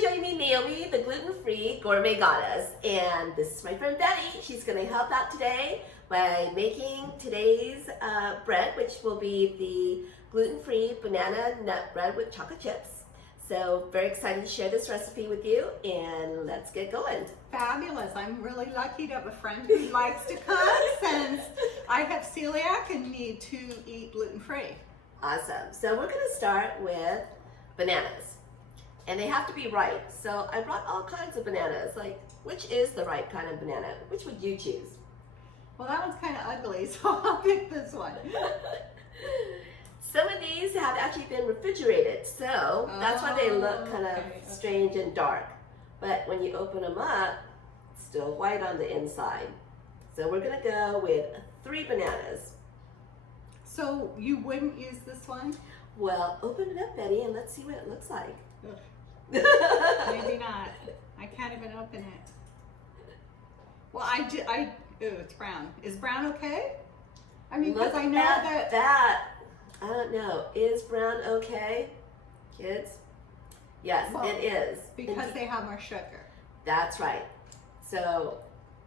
Join me, Naomi, the gluten-free gourmet goddess, and this is my friend Betty. She's going to help out today by making today's bread, which will be the gluten-free banana nut bread with chocolate chips. So very excited to share this recipe with you, and let's get going. Fabulous. I'm really lucky to have a friend who likes to cook since I have celiac and need to eat gluten-free. Awesome. So we're going to start with bananas. And they have to be ripe. So I brought all kinds of bananas. Like, which is the right kind of banana? Which would you choose? Well, that one's kind of ugly, so I'll pick this one. Some of these have actually been refrigerated, so that's why they look kind of strange and dark. But when you open them up, it's still white on the inside. So we're gonna go with 3 bananas. So you wouldn't use this one? Well, open it up, Betty, and let's see what it looks like. Maybe not. I can't even open it. Well, ooh, it's brown. Is brown okay? I mean, because I know that. I don't know. Is brown okay, kids? Yes, well, it is. Because they have more sugar. That's right. So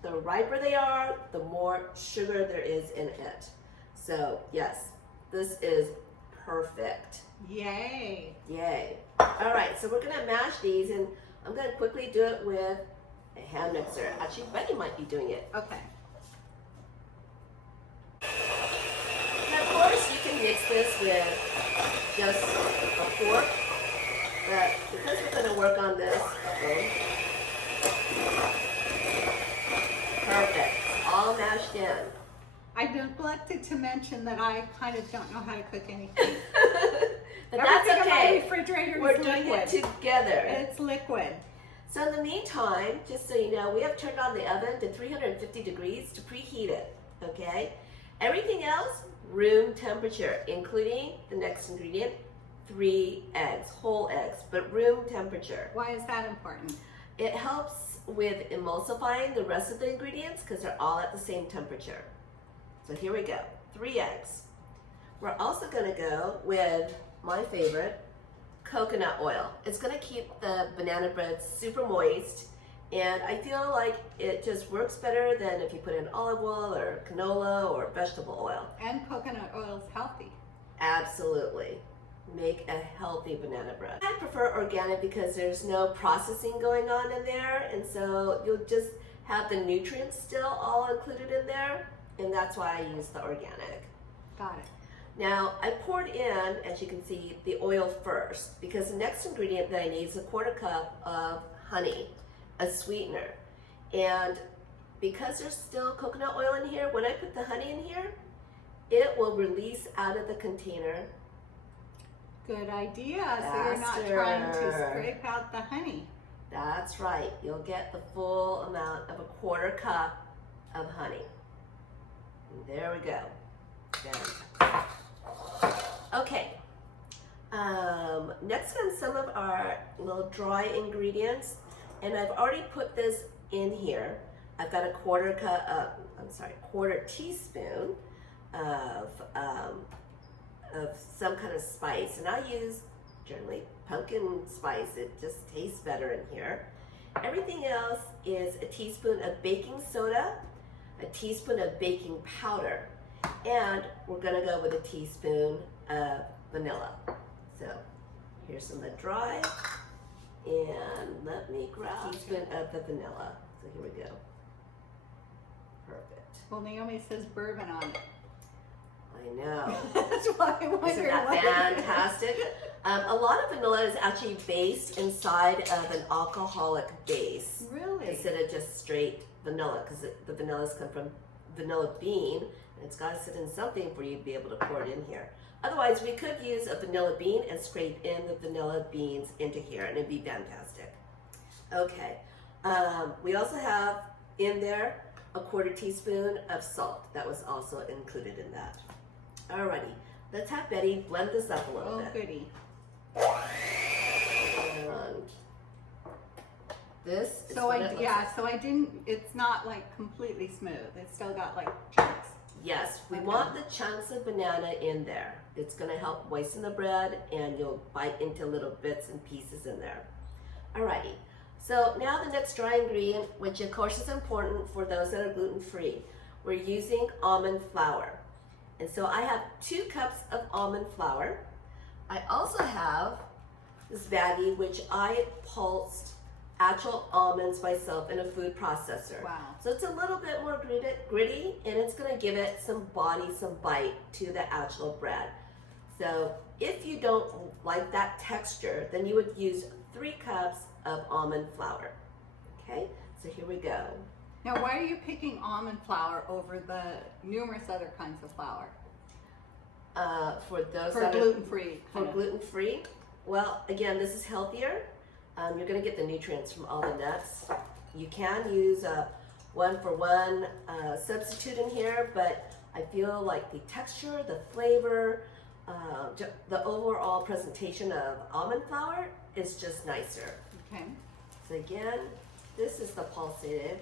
the riper they are, the more sugar there is in it. So yes, this is perfect. Yay. Yay. All right, so we're gonna mash these, and I'm gonna quickly do it with a hand mixer. Actually, Betty might be doing it. Okay. And of course, you can mix this with just a fork, but because we're gonna work on this, perfect, all mashed in. I neglected to mention that I kind of don't know how to cook anything. But that's okay. In my refrigerator We're is doing liquid. it together. It's liquid. So in the meantime, just so you know, we have turned on the oven to 350 degrees to preheat it, okay? Everything else, room temperature, including the next ingredient, 3 eggs, whole eggs, but room temperature. Why is that important? It helps with emulsifying the rest of the ingredients because they're all at the same temperature. So here we go, 3 eggs. We're also gonna go with my favorite, coconut oil. It's gonna keep the banana bread super moist, and I feel like it just works better than if you put in olive oil or canola or vegetable oil. And coconut oil is healthy. Absolutely. Make a healthy banana bread. I prefer organic because there's no processing going on in there, and so you'll just have the nutrients still all included in there, and that's why I use the organic. Got it. Now, I poured in, as you can see, the oil first, because the next ingredient that I need is a 1/4 cup of honey, a sweetener. And because there's still coconut oil in here, when I put the honey in here, it will release out of the container. Good idea. So you're not trying to scrape out the honey. That's right. You'll get the full amount of a 1/4 cup of honey. And there we go. Okay, next comes some of our little dry ingredients, and I've already put this in here. I've got a 1/4 teaspoon of some kind of spice, and I use generally pumpkin spice. It just tastes better in here. Everything else is a teaspoon of baking soda, a teaspoon of baking powder, and we're gonna go with a teaspoon of vanilla. So here's some of the dry, and let me grab a teaspoon of the vanilla. So here we go. Perfect. Well, Naomi says bourbon on it. I know. That's why I wondered. Isn't that fantastic? A lot of vanilla is actually based inside of an alcoholic base. Really? Instead of just straight vanilla, because the vanillas come from vanilla bean, and it's got to sit in something for you to be able to pour it in here. Otherwise, we could use a vanilla bean and scrape in the vanilla beans into here, and it'd be fantastic. Okay. We also have in there a 1/4 teaspoon of salt. That was also included in that. Alrighty, let's have Betty blend this up a little bit. Oh, goody. And this is so I didn't, it's not like completely smooth. It's still got like chunks. Yes, we want the chunks of banana in there. It's gonna help moisten the bread, and you'll bite into little bits and pieces in there. Alrighty. So now the next dry ingredient, which of course is important for those that are gluten-free, we're using almond flour. And so I have 2 cups of almond flour. I also have this baggie, which I pulsed actual almonds myself in a food processor. Wow. So it's a little bit more gritty, and it's gonna give it some body, some bite to the actual bread. So if you don't like that texture, then you would use 3 cups of almond flour. Okay, so here we go. Now, why are you picking almond flour over the numerous other kinds of flour? For those For that gluten-free. are gluten-free, well, again, this is healthier. You're gonna get the nutrients from all the nuts. You can use a 1-for-1 substitute in here, but I feel like the texture, the flavor, the overall presentation of almond flour is just nicer. Okay. So again, this is the pulsated.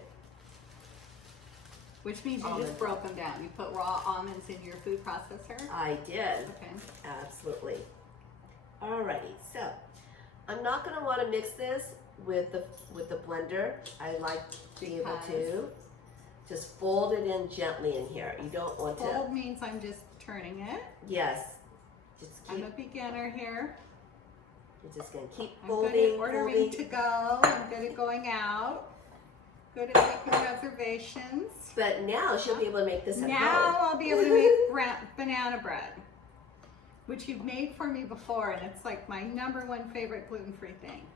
Which means you Almond. just broke them down. You put raw almonds in your food processor? I did. Okay. Absolutely. Alrighty, so I'm not gonna want to mix this with the blender. I like to be able to just fold it in gently in here. You don't want to. Fold means I'm just turning it. Yes. Just I'm keep. a beginner here. You're just gonna keep I'm folding, good at ordering folding. to go. I'm good at going out. Good at making reservations. But now she'll be able to make this at Now home. I'll be able to make banana bread, which you've made for me before, and it's like my #1 favorite gluten-free thing.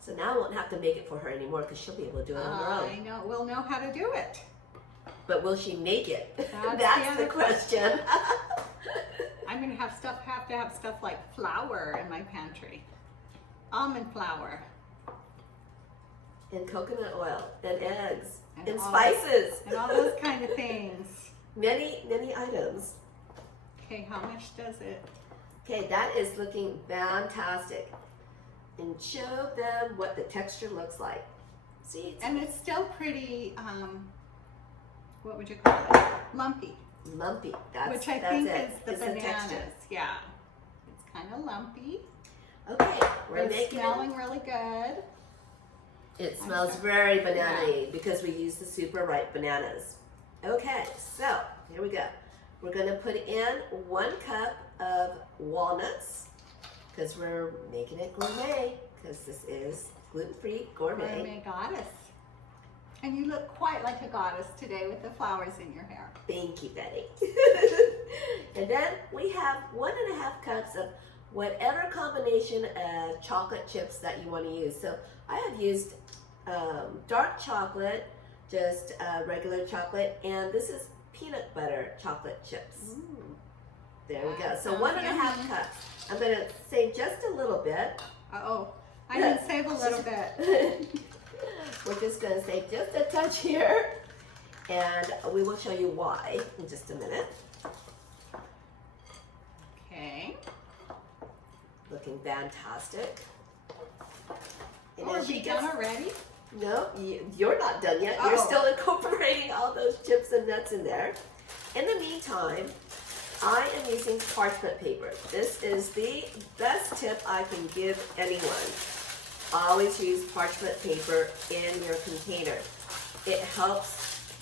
So now I won't have to make it for her anymore because she'll be able to do it on her I own. know, we'll know how to do it. But will she make it? That's That's the the other question. I'm gonna have to have stuff like flour in my pantry. Almond flour. And coconut oil, and eggs, and all- spices. And all those kind of things. Many, many items. Okay, how much does it? Okay, that is looking fantastic. And show them what the texture looks like. See, it's And it's still pretty, what would you call it? Lumpy. lumpy. That's, Which I that's think it. is the It's bananas. texture. Yeah. It's kind of lumpy. Okay, we're It's making smelling really good. it. Smells very banana-y because we use the super ripe bananas. Okay, so here we go. We're gonna put in 1 cup of walnuts because we're making it gourmet because this is gluten-free gourmet. Gourmet goddess. And you look quite like a goddess today with the flowers in your hair. Thank you, Betty. And then we have 1.5 cups of whatever combination of chocolate chips that you want to use. So I have used dark chocolate, just regular chocolate, and this is peanut butter chocolate chips. Ooh. There we go. That So sounds 1.5 yummy. cups. I'm going to save just a little bit. Uh-oh. I didn't save a little bit. We're just going to save just a touch here, and we will show you why in just a minute. Okay. Looking fantastic. And Oh, are as we she done gets- already? No, you're not done yet. You're Oh. still incorporating all those chips and nuts in there. In the meantime, I am using parchment paper. This is the best tip I can give anyone. Always use parchment paper in your container. It helps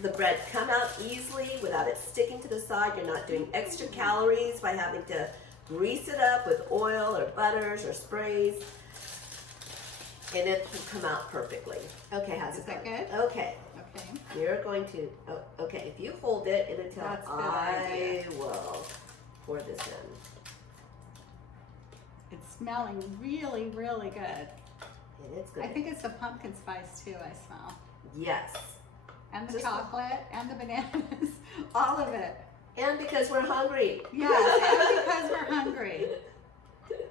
the bread come out easily without it sticking to the side. You're not doing extra calories by having to grease it up with oil or butters or sprays. And it will come out perfectly. Okay, how's Is it that going? good? Okay, Okay. you're going to, okay, if you hold it in until That's a good I idea. will pour this in. It's smelling really, really good. And it's I good. think it's the pumpkin spice too, I smell. Yes. And the Just- chocolate and the bananas. All of it. And because we're hungry. Yes, and because we're hungry. Okay.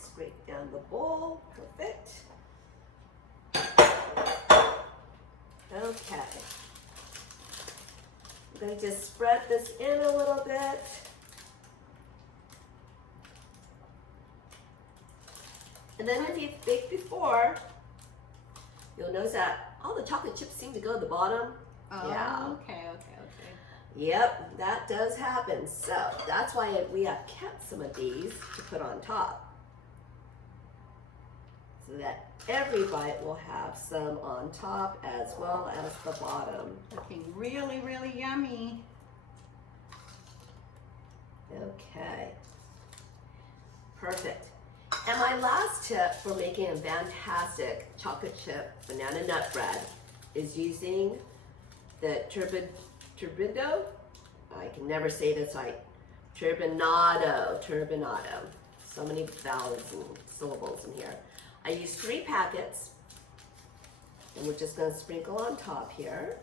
Scrape down the bowl. Perfect. Okay. I'm going to just spread this in a little bit. And then if you've baked before, you'll notice that all the chocolate chips seem to go to the bottom. Oh, Yeah. okay. Yep, that does happen. So that's why we have kept some of these to put on top, so that every bite will have some on top as well as the bottom. Looking really, really yummy. Okay, perfect. And my last tip for making a fantastic chocolate chip banana nut bread is using the turbinado. I can never say this right. Turbinado. So many vowels and syllables in here. I use 3 packets, and we're just going to sprinkle on top here.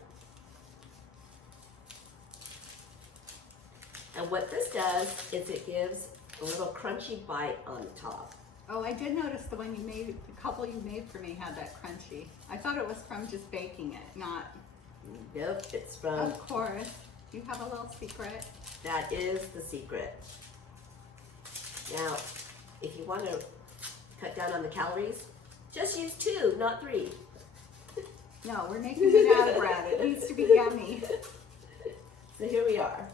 And what this does is it gives a little crunchy bite on the top. Oh, I did notice the one you made, the couple you made for me had that crunchy. I thought it was from just baking it, not. Nope, it's from. Of course. You have a little secret. That is the secret. Now, if you want to cut down on the calories, just use 2, not 3. No, we're making banana bread. It needs to be yummy. So here we are.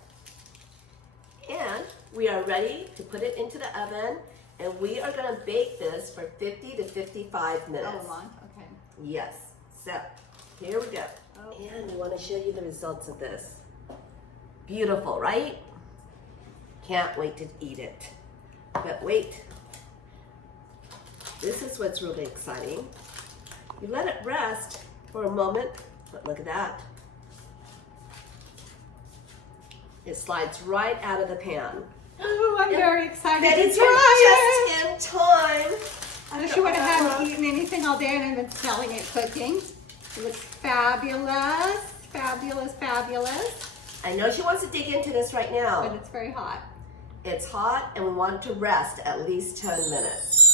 And we are ready to put it into the oven, and we are going to bake this for 50 to 55 minutes. Oh, long? Okay. Yes. So here we go. Oh. And we want to show you the results of this. Beautiful, right? Can't wait to eat it. But wait. This is what's really exciting. You let it rest for a moment, but look at that. It slides right out of the pan. Oh, I'm very excited That to is try it. just in time. I wish you would have hadn't eaten anything all day and I've been smelling it cooking. It looks fabulous, fabulous, fabulous. I know she wants to dig into this right now. But it's very hot. It's hot and we want it to rest at least 10 minutes.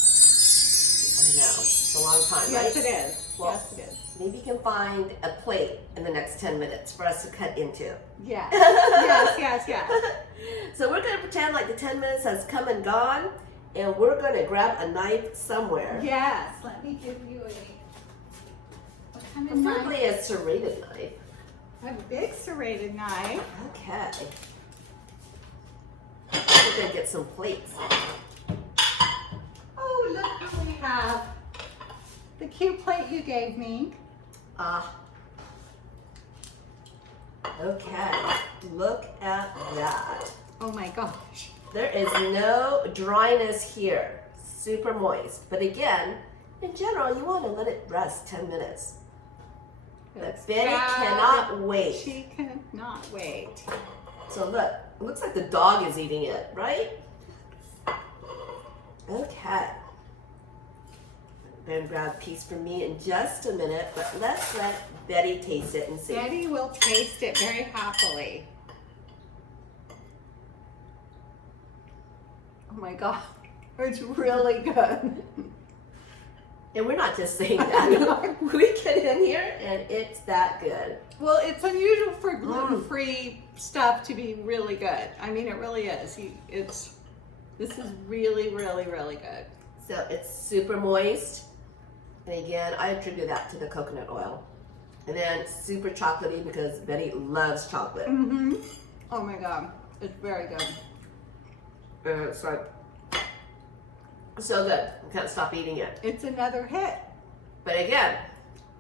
I know, it's a long time, Yes, right? it is. Well, Yes, it is. Maybe you can find a plate in the next 10 minutes for us to cut into. Yes, yes, yes, yes. So we're going to pretend like the 10 minutes has come and gone, and we're going to grab a knife somewhere. Yes, let me give you what kind of Preferably knife? a serrated knife. A big serrated knife. Okay. We're going to get some plates. Oh, look what we have. The cute plate you gave me. Okay. Look at that. Oh my gosh. There is no dryness here. Super moist. But again, in general, you want to let it rest 10 minutes. But Betty cannot wait. She cannot wait. So look, it looks like the dog is eating it, right? Okay. I'm going to grab a piece for me in just a minute, but let's let Betty taste it and see. Betty will taste it very happily. Oh my God, it's really good. And we're not just saying that. We get in here and it's that good. Well, it's unusual for gluten-free stuff to be really good. I mean, it really is. This is really, really, really good. So it's super moist. And again, I attribute that to the coconut oil. And then super chocolatey because Betty loves chocolate. Mm-hmm. Oh my God, it's very good. It's like so good. I can't stop eating it. It's another hit. But again,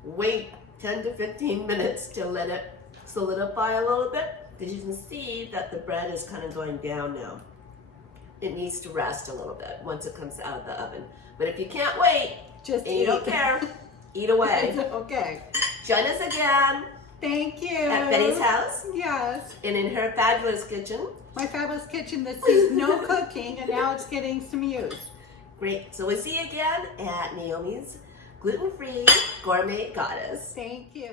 wait 10 to 15 minutes to let it solidify a little bit, because you can see that the bread is kind of going down now. It needs to rest a little bit once it comes out of the oven. But if you can't wait, Just and you eat. don't care, eat away. Okay. Join us again Thank you. at Betty's house Yes. and in her fabulous kitchen. My fabulous kitchen that sees no cooking and now it's getting some use. Great. So we'll see you again at Naomi's Gluten-Free Gourmet Goddess. Thank you.